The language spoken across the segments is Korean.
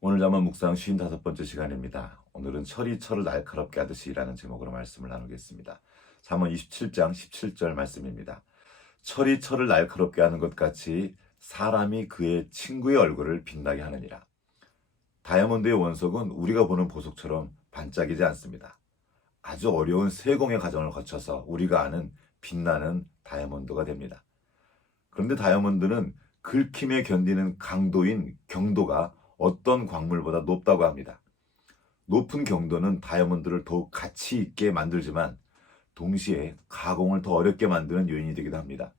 오늘 잠언 묵상 55번째 시간입니다. 오늘은 철이 철을 날카롭게 하듯이라는 제목으로 말씀을 나누겠습니다. 잠언 27장 17절 말씀입니다. 철이 철을 날카롭게 하는 것 같이 사람이 그의 친구의 얼굴을 빛나게 하느니라. 다이아몬드의 원석은 우리가 보는 보석처럼 반짝이지 않습니다. 아주 어려운 세공의 과정을 거쳐서 우리가 아는 빛나는 다이아몬드가 됩니다. 그런데 다이아몬드는 긁힘에 견디는 강도인 경도가 어떤 광물보다 높다고 합니다. 높은 경도는 다이아몬드를 더욱 가치 있게 만들지만 동시에 가공을 더 어렵게 만드는 요인이 되기도 합니다.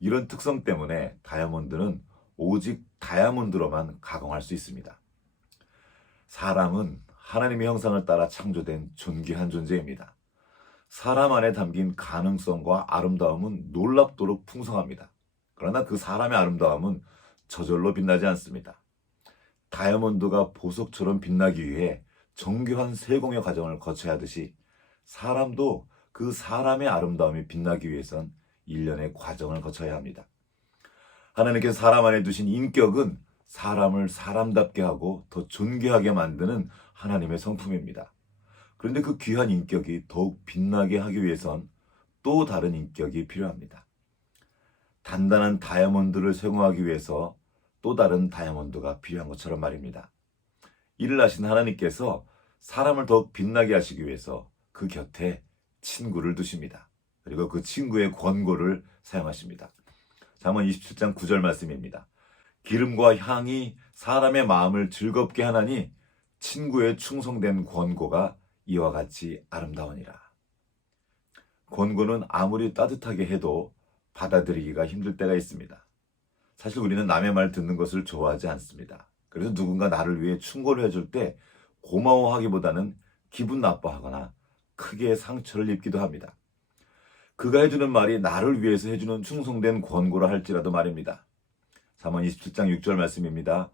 이런 특성 때문에 다이아몬드는 오직 다이아몬드로만 가공할 수 있습니다. 사람은 하나님의 형상을 따라 창조된 존귀한 존재입니다. 사람 안에 담긴 가능성과 아름다움은 놀랍도록 풍성합니다. 그러나 그 사람의 아름다움은 저절로 빛나지 않습니다. 다이아몬드가 보석처럼 빛나기 위해 정교한 세공의 과정을 거쳐야 하듯이 사람도 그 사람의 아름다움이 빛나기 위해선 일련의 과정을 거쳐야 합니다. 하나님께서 사람 안에 두신 인격은 사람을 사람답게 하고 더 존귀하게 만드는 하나님의 성품입니다. 그런데 그 귀한 인격이 더욱 빛나게 하기 위해선 또 다른 인격이 필요합니다. 단단한 다이아몬드를 세공하기 위해서 또 다른 다이아몬드가 필요한 것처럼 말입니다. 이를 아신 하나님께서 사람을 더욱 빛나게 하시기 위해서 그 곁에 친구를 두십니다. 그리고 그 친구의 권고를 사용하십니다. 잠언 27장 9절 말씀입니다. 기름과 향이 사람의 마음을 즐겁게 하나니 친구의 충성된 권고가 이와 같이 아름다우니라. 권고는 아무리 따뜻하게 해도 받아들이기가 힘들 때가 있습니다. 사실 우리는 남의 말 듣는 것을 좋아하지 않습니다. 그래서 누군가 나를 위해 충고를 해줄 때 고마워하기보다는 기분 나빠하거나 크게 상처를 입기도 합니다. 그가 해주는 말이 나를 위해서 해주는 충성된 권고라 할지라도 말입니다. 잠언 27장 6절 말씀입니다.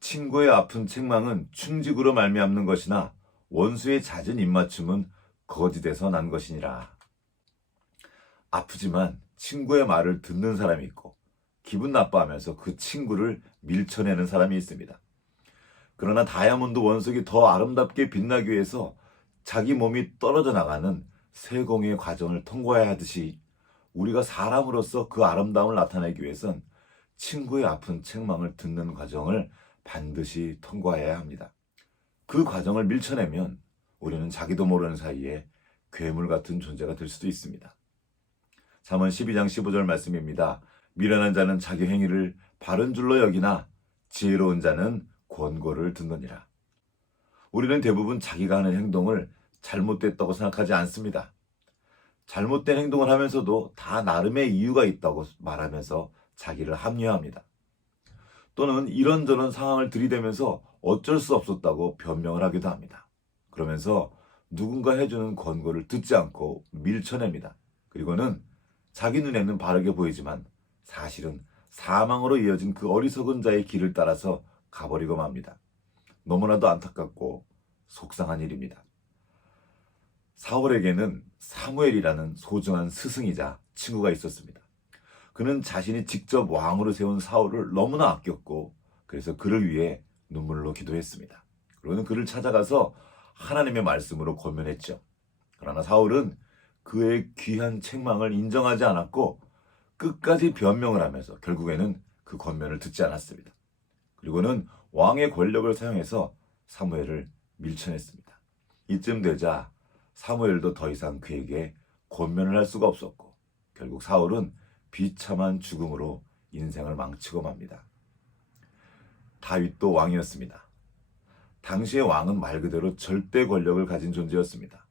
친구의 아픈 책망은 충직으로 말미암는 것이나 원수의 잦은 입맞춤은 거짓에서 난 것이니라. 아프지만 친구의 말을 듣는 사람이 있고 기분 나빠하면서 그 친구를 밀쳐내는 사람이 있습니다. 그러나 다이아몬드 원석이 더 아름답게 빛나기 위해서 자기 몸이 떨어져 나가는 세공의 과정을 통과해야 하듯이 우리가 사람으로서 그 아름다움을 나타내기 위해선 친구의 아픈 책망을 듣는 과정을 반드시 통과해야 합니다. 그 과정을 밀쳐내면 우리는 자기도 모르는 사이에 괴물 같은 존재가 될 수도 있습니다. 잠언 12장 15절 말씀입니다. 미련한 자는 자기 행위를 바른 줄로 여기나 지혜로운 자는 권고를 듣느니라. 우리는 대부분 자기가 하는 행동을 잘못됐다고 생각하지 않습니다. 잘못된 행동을 하면서도 다 나름의 이유가 있다고 말하면서 자기를 합리화합니다. 또는 이런저런 상황을 들이대면서 어쩔 수 없었다고 변명을 하기도 합니다. 그러면서 누군가 해주는 권고를 듣지 않고 밀쳐냅니다. 그리고는 자기 눈에는 바르게 보이지만 사실은 사망으로 이어진 그 어리석은 자의 길을 따라서 가버리고 맙니다. 너무나도 안타깝고 속상한 일입니다. 사울에게는 사무엘이라는 소중한 스승이자 친구가 있었습니다. 그는 자신이 직접 왕으로 세운 사울을 너무나 아꼈고 그래서 그를 위해 눈물로 기도했습니다. 그리고는 그를 찾아가서 하나님의 말씀으로 권면했죠. 그러나 사울은 그의 귀한 책망을 인정하지 않았고 끝까지 변명을 하면서 결국에는 그 권면을 듣지 않았습니다. 그리고는 왕의 권력을 사용해서 사무엘을 밀쳐냈습니다. 이쯤 되자 사무엘도 더 이상 그에게 권면을 할 수가 없었고 결국 사울은 비참한 죽음으로 인생을 망치고 맙니다. 다윗도 왕이었습니다. 당시의 왕은 말 그대로 절대 권력을 가진 존재였습니다.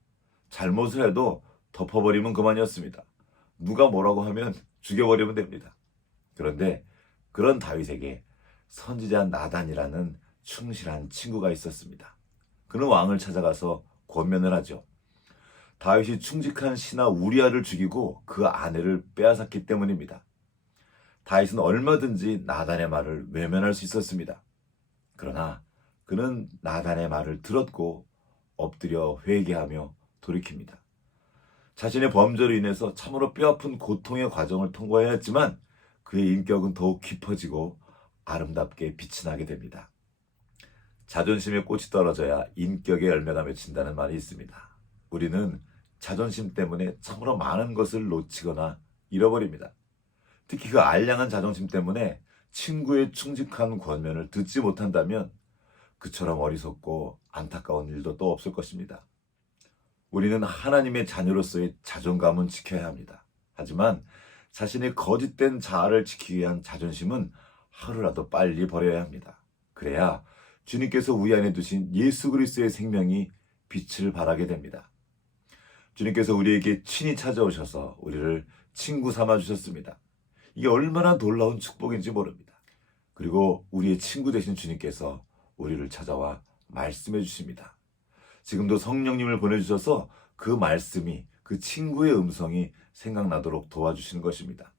잘못을 해도 덮어버리면 그만이었습니다. 누가 뭐라고 하면 죽여버리면 됩니다. 그런데 그런 다윗에게 선지자 나단이라는 충실한 친구가 있었습니다. 그는 왕을 찾아가서 권면을 하죠. 다윗이 충직한 신하 우리아를 죽이고 그 아내를 빼앗았기 때문입니다. 다윗은 얼마든지 나단의 말을 외면할 수 있었습니다. 그러나 그는 나단의 말을 들었고 엎드려 회개하며 돌이킵니다. 자신의 범죄로 인해서 참으로 뼈아픈 고통의 과정을 통과해야 했지만 그의 인격은 더욱 깊어지고 아름답게 빛이 나게 됩니다. 자존심의 꽃이 떨어져야 인격의 열매가 맺힌다는 말이 있습니다. 우리는 자존심 때문에 참으로 많은 것을 놓치거나 잃어버립니다. 특히 그 알량한 자존심 때문에 친구의 충직한 권면을 듣지 못한다면 그처럼 어리석고 안타까운 일도 또 없을 것입니다. 우리는 하나님의 자녀로서의 자존감은 지켜야 합니다. 하지만 자신의 거짓된 자아를 지키기 위한 자존심은 하루라도 빨리 버려야 합니다. 그래야 주님께서 우리 안에 두신 예수 그리스도의 생명이 빛을 발하게 됩니다. 주님께서 우리에게 친히 찾아오셔서 우리를 친구 삼아 주셨습니다. 이게 얼마나 놀라운 축복인지 모릅니다. 그리고 우리의 친구 되신 주님께서 우리를 찾아와 말씀해 주십니다. 지금도 성령님을 보내주셔서 그 말씀이, 그 친구의 음성이 생각나도록 도와주시는 것입니다.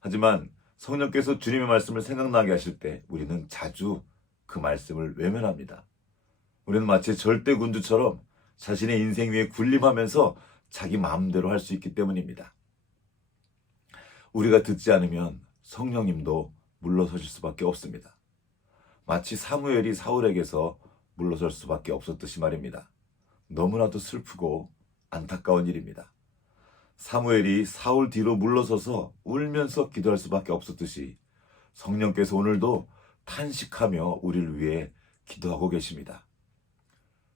하지만 성령께서 주님의 말씀을 생각나게 하실 때 우리는 자주 그 말씀을 외면합니다. 우리는 마치 절대군주처럼 자신의 인생 위에 군림하면서 자기 마음대로 할 수 있기 때문입니다. 우리가 듣지 않으면 성령님도 물러서실 수밖에 없습니다. 마치 사무엘이 사울에게서 물러설 수밖에 없었듯이 말입니다. 너무나도 슬프고 안타까운 일입니다. 사무엘이 사울 뒤로 물러서서 울면서 기도할 수밖에 없었듯이 성령께서 오늘도 탄식하며 우리를 위해 기도하고 계십니다.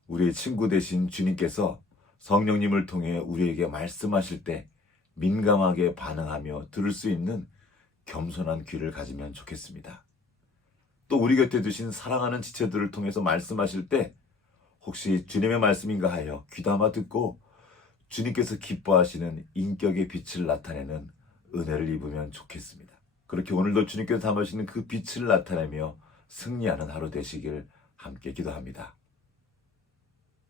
우리의 친구 되신 주님께서 성령님을 통해 우리에게 말씀하실 때 민감하게 반응하며 들을 수 있는 겸손한 귀를 가지면 좋겠습니다. 또 우리 곁에 두신 사랑하는 지체들을 통해서 말씀하실 때 혹시 주님의 말씀인가 하여 귀담아 듣고 주님께서 기뻐하시는 인격의 빛을 나타내는 은혜를 입으면 좋겠습니다. 그렇게 오늘도 주님께서 담으시는 그 빛을 나타내며 승리하는 하루 되시길 함께 기도합니다.